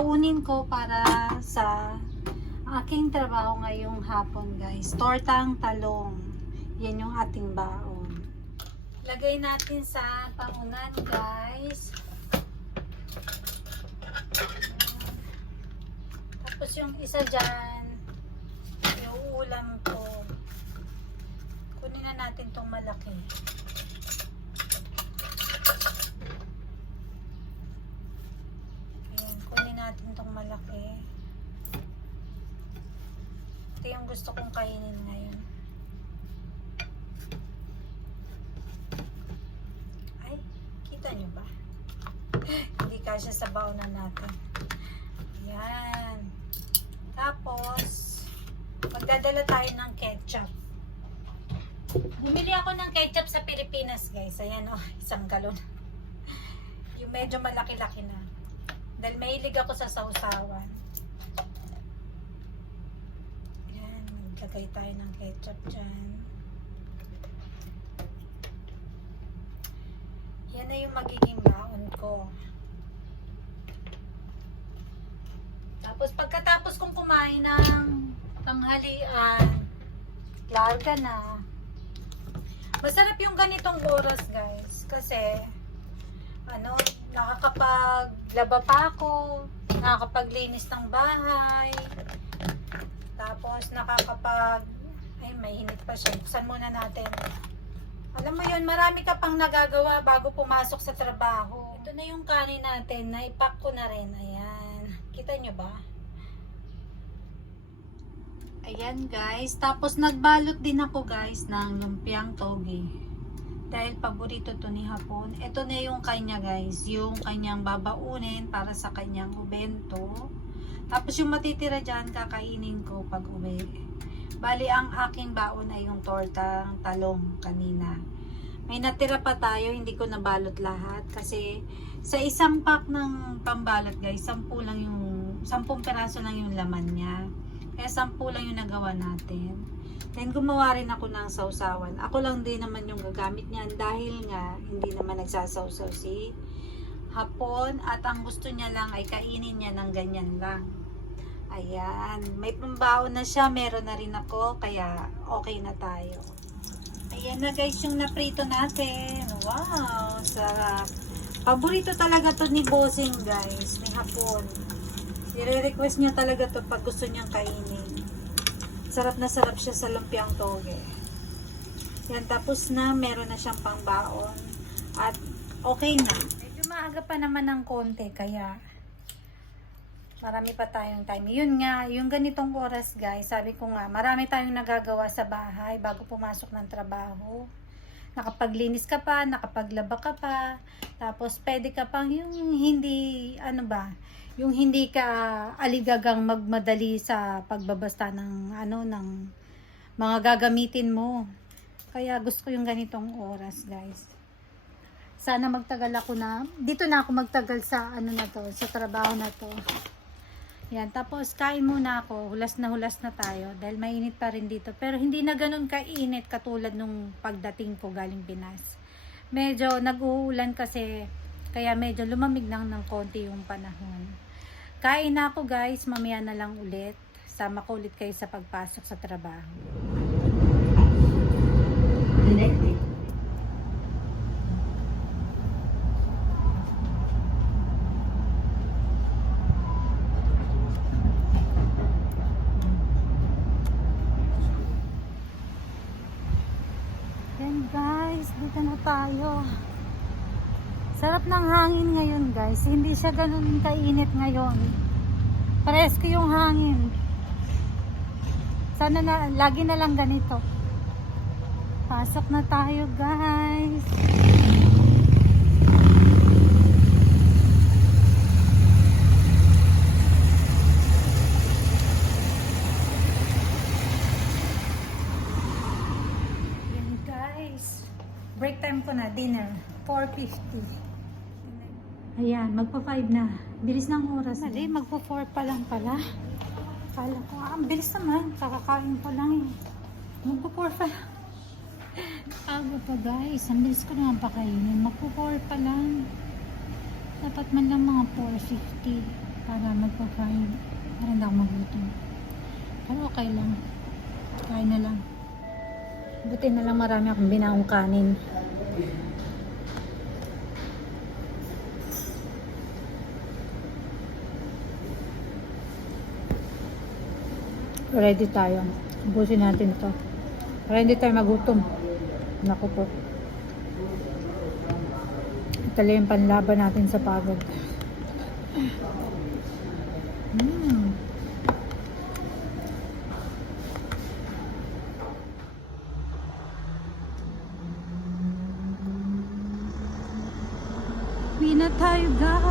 baunin ko para sa aking trabaho ngayong hapon guys. Tortang talong. Yan yung ating baon. Lagay natin sa pangunan guys. Tapos yung isa dyan, yung ulam ko. Kunin na natin tong malaki. Ayan, kunin natin tong malaki. Ito yung gusto kong kainin ngayon. Ay, kita nyo ba? Hindi kasya sa baunan natin. Yan. Tapos, magdadala tayo ng ketchup. Bumili ako ng ketchup sa Pilipinas, guys. Ayan, oh, isang galon. Yung medyo malaki-laki na. Dahil mahilig ako sa sausawan. Ayan, maglagay tayo ng ketchup dyan. Yan na yung magiging baon ko. Tapos pagkatapos kong kumain ng tanghalian, larga na. Masarap yung ganitong oras guys kasi ano, nakakapaglaba pa ako, nakakapaglinis ng bahay, tapos nakakapag, ay mainit pa siya, buksan muna natin. Alam mo yun, marami ka pang nagagawa bago pumasok sa trabaho. Ito na yung kanin natin, naipack ko na rin, ayan. Kita nyo ba? Ayan guys, tapos nagbalot din ako guys ng lumpiang toge. Dahil paborito to ni Hapon. Ito na yung kanya guys, yung kanyang babaunin para sa kanyang ubento. Tapos yung matitira dyan, kakainin ko pag uwi. Bali, ang aking baon ay yung tortang talong kanina. May natira pa tayo, hindi ko nabalot lahat. Kasi sa isang pack ng pambalot guys, 10 lang yung, 10 peraso lang yung laman niya. Kaya 10 lang yung nagawa natin. Then gumawa rin ako ng sausawan. Ako lang din naman yung gagamit niyan dahil nga hindi naman nagsasawsaw si hapon at ang gusto niya lang ay kainin niya ng ganyan lang. Ayan, may pambaon na siya, meron na rin ako, kaya okay na tayo. Ayan na guys yung naprito natin. Wow, sarap. Paborito talaga to ni Bossing guys, ni hapon. Nire-request niya talaga to pag gusto niyang kainin. Sarap na sarap siya sa lumpiang toge. Yan, tapos na, meron na siyang pangbaon. At okay na. Medyo maaga pa naman ng konti, kaya marami pa tayong time. Yun nga, yung ganitong oras guys, sabi ko nga, marami tayong nagagawa sa bahay bago pumasok ng trabaho. Nakapaglinis ka pa, nakapaglaba ka pa, tapos pwede ka pang yung hindi, ano ba, yung hindi ka aligagang magmadali sa pagbabasta ng ano ng mga gagamitin mo. Kaya gusto ko yung ganitong oras, guys. Sana magtagal ako na dito na ako magtagal sa ano na to, sa trabaho na to. Yan, tapos kain muna ako. Hulas na hulas na tayo dahil mainit pa rin dito. Pero hindi na ganun kainit katulad nung pagdating ko galing Pinas. Medyo nag-uulan kasi kaya medyo lumamig lang ng konti yung panahon. Kain na ako guys, mamaya na lang ulit. Sama ko ulit kayo sa pagpasok sa trabaho. Connected. Yan guys, dito na tayo. Sarap ng hangin ngayon guys. Hindi siya ganun kainit ngayon. Presko yung hangin. Sana na, lagi na lang ganito. Pasok na tayo guys. Yan guys. Break time ko na, dinner. 4.50. Ayan, magpa-5 na. Bilis ng oras. Mali, magpa-4 pa lang pala. Kala ko, ah, ang bilis naman. Kakakain pa lang eh. Magpa-4 pa lang. Aga pa guys. Ang bilis ko naman pakainin. Magpa-4 pa lang. Dapat man lang mga 4.50 para magpa-five. Para hindi ako magutom. Pero okay lang. Kain na lang. Buti na lang marami akong binaong kanin. Ready tayo. Ubusin natin to. Para hindi tayo magutom. Naku po. Lang yung panlaban natin sa pagod. Mm. Uwi na tayo guys.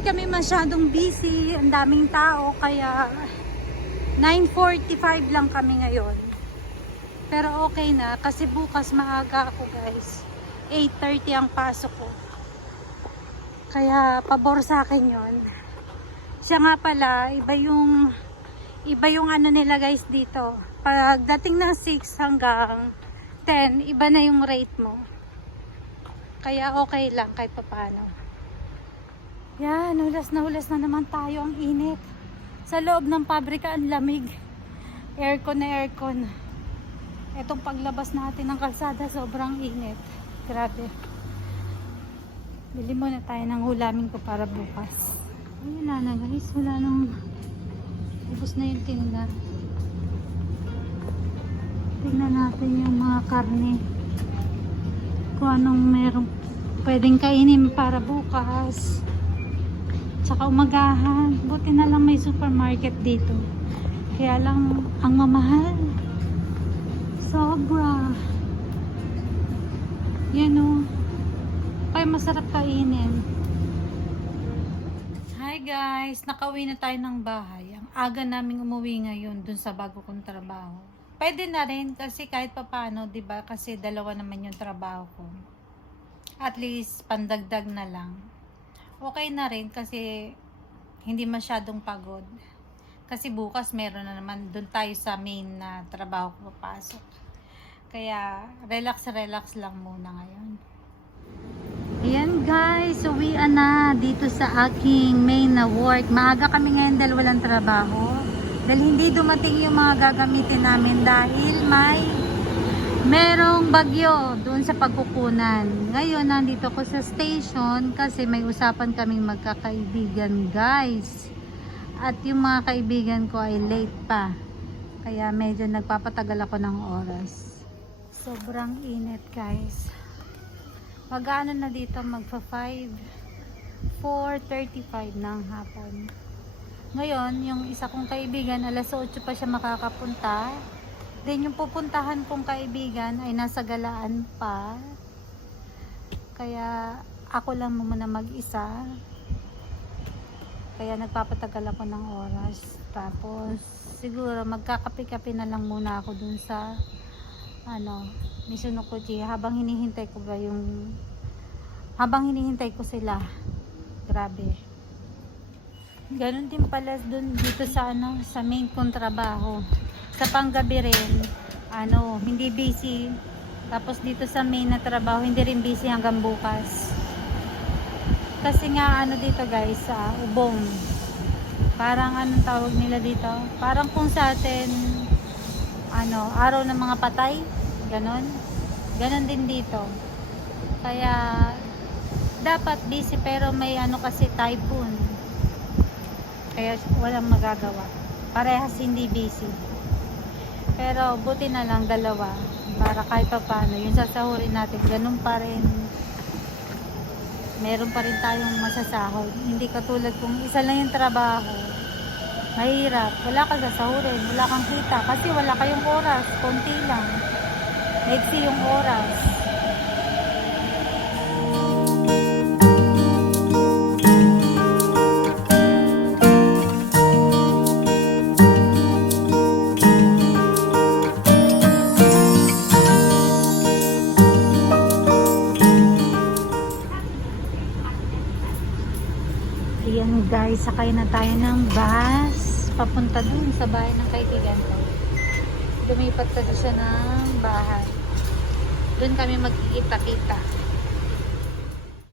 Hindi kami masyadong busy. Ang daming tao kaya 9.45 lang kami ngayon. Pero okay na kasi bukas maaga ako guys. 8.30 ang pasok ko. Kaya pabor sa akin yon. Siya nga pala, iba yung iba yung ano nila guys dito. Pagdating ng 6 hanggang 10, iba na yung rate mo. Kaya okay lang kahit papaano. Yan, hulas na hulas na naman tayo. Ang init. Sa loob ng pabrika, ang lamig. Aircon na aircon. Itong paglabas natin ng kalsada, sobrang init. Grabe. Bili muna tayo ng hulamin ko para bukas. Ayun na na guys, wala nang ubos na yung tinda. Tingnan natin yung mga karne. Kung anong merong pwedeng kainin para bukas. Tsaka umagahan. Buti na lang may supermarket dito. Kaya lang ang mamahal. Sobra. Yan o. Kaya masarap kainin. Hi guys! Nakauwi na tayo ng bahay. Ang aga naming umuwi ngayon dun sa bago kong trabaho. Pwede na rin kasi kahit papano, ba? Kasi dalawa naman yung trabaho ko. At least pandagdag na lang. Okay na rin kasi hindi masyadong pagod. Kasi bukas meron na naman dun tayo sa main na trabaho ko papasok. Kaya relax relax lang muna ngayon. Ayan guys, uwian na dito sa aking main na work. Maaga kami ngayon dahil walang trabaho. Dahil hindi dumating yung mga gagamitin namin dahil may merong bagyo doon sa pagkukunan. Ngayon, nandito ko sa station kasi may usapan kaming magkakaibigan guys. At yung mga kaibigan ko ay late pa. Kaya medyo nagpapatagal ako ng oras. Sobrang init guys. Mag-ano na dito, magpa 5, 4.35 ng hapon. Ngayon, yung isa kong kaibigan, alas 8 pa siya makakapunta. Then yung pupuntahan kong kaibigan ay nasa galaan pa. Kaya ako lang muna mag-isa. Kaya nagpapatagal ako ng oras. Tapos siguro magkakape-kape na lang muna ako dun sa ano, Mizunokuchi habang hinihintay ko ba yung habang hinihintay ko sila. Grabe. Ganon din pala dun dito sa ano, sa main kong trabaho. Sa panggabi rin, ano, hindi busy. Tapos dito sa main na trabaho, hindi rin busy hanggang bukas. Kasi nga ano dito guys, sa ubong. Parang anong tawag nila dito? Parang kung sa atin ano, araw ng mga patay, ganon. Ganon din dito. Kaya dapat busy pero may ano kasi typhoon. Kaya walang magagawa. Parehas hindi busy. Pero buti na lang dalawa para kahit pa paano yung sasahurin natin ganun pa rin. Meron pa rin tayong masasahod. Hindi katulad kung isa lang yung trabaho. Mahirap. Wala ka sasahurin wala kang kita kasi wala kayong oras konti lang. Maiksi yung oras Ayan guys, sakay na tayo ng bus. Papunta dun sa bahay ng kaibigan ko. Lumipat kasi siya ng bahay. Doon kami magkikita-kita.